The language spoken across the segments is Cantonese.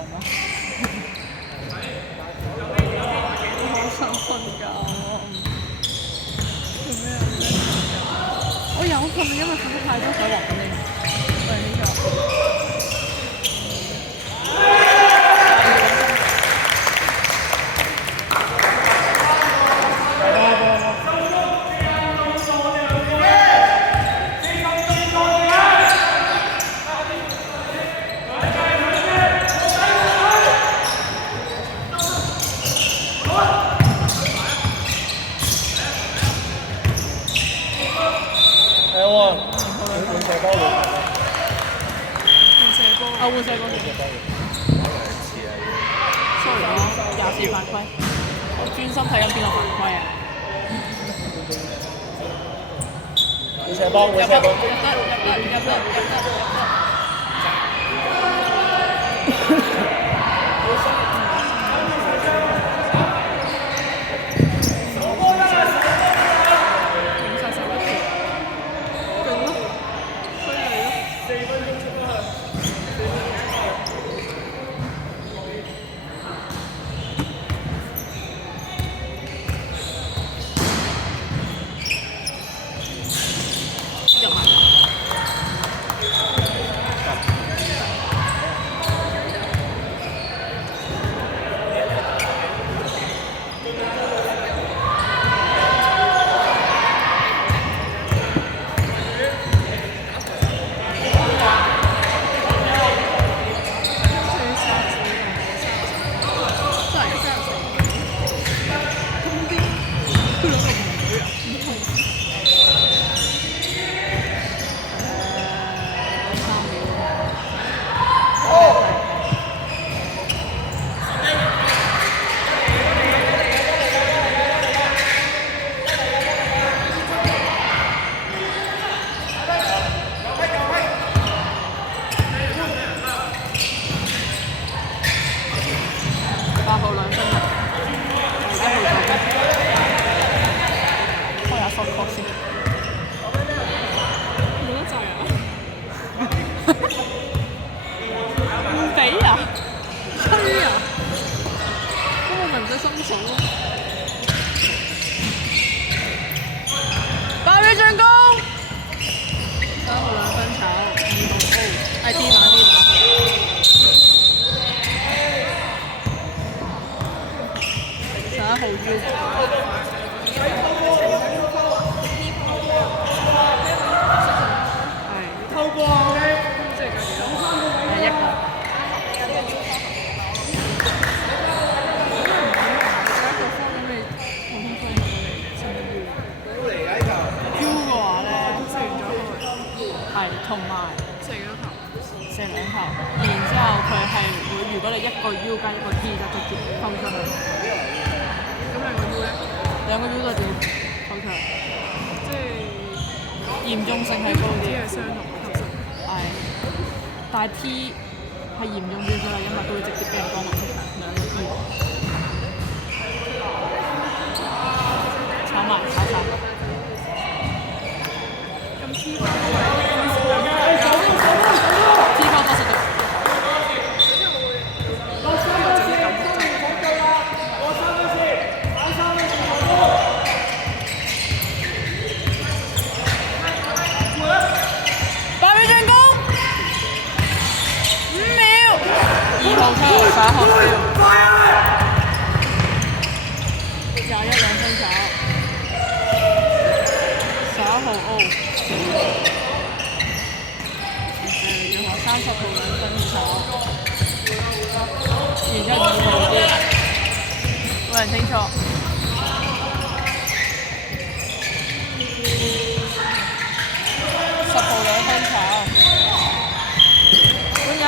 啊！我好想瞓覺啊！做咩啊？我有瞓，因為瞓得太多水滑你。喂，呢個。換射波，sorry， 廿次犯規，我專心睇緊邊個犯規啊！換射波，入得。同埋射兩球，然之後佢係會，如果你一個 U 加一個 T 就直接拋出去。咁兩個 U 咧？兩個 U 就直接拋出去。即係嚴重性係高啲。T 係相同嘅球質。係，但係 T 係嚴重啲咗啦，因為佢會直接俾人光芒出場，兩個 T。炒埋，炒。咁 T 包11號21兩分球，11號 O， 然後30號兩分球，然之後2號啲，冇人清楚。10號兩分球，歡迎。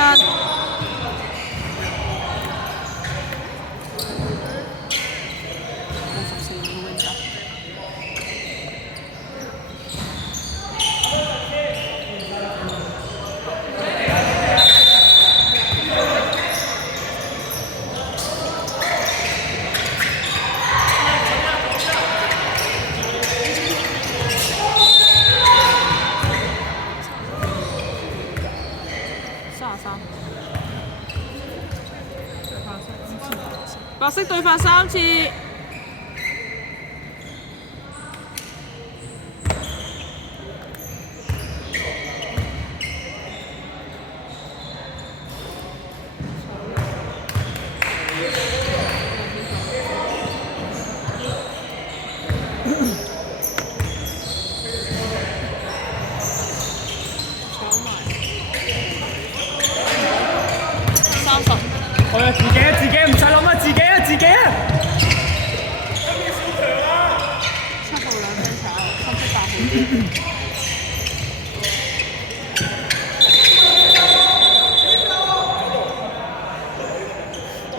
色對發3次。我有自己唔使諗啊，自己啊！7號2分炒，分析8號。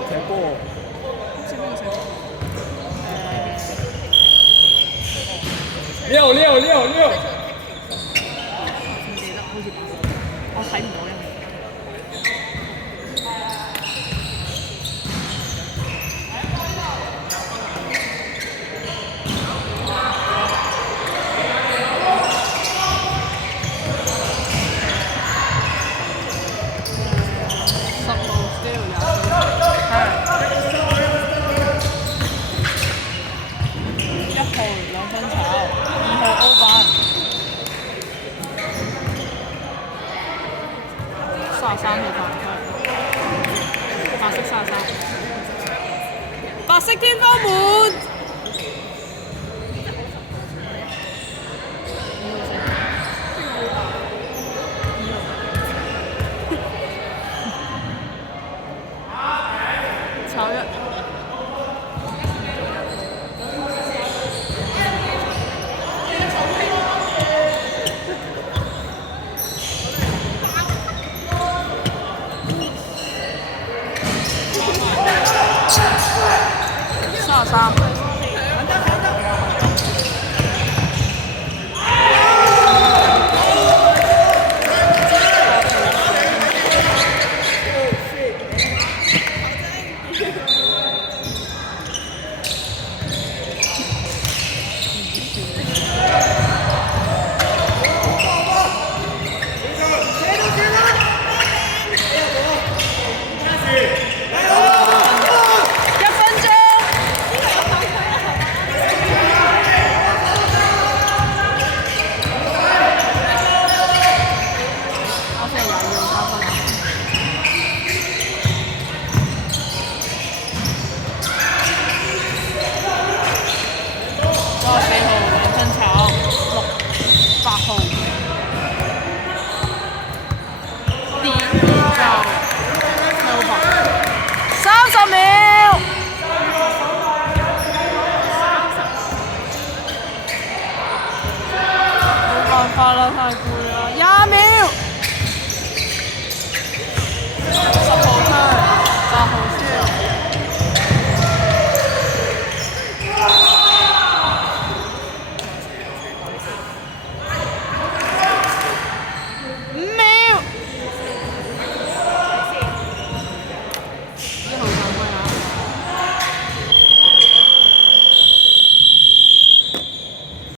踢波。6。唔記得，好似我睇唔到因為。白色天花門。炒一。33。30秒。冇辦法啦，太攰啦，20秒。10號。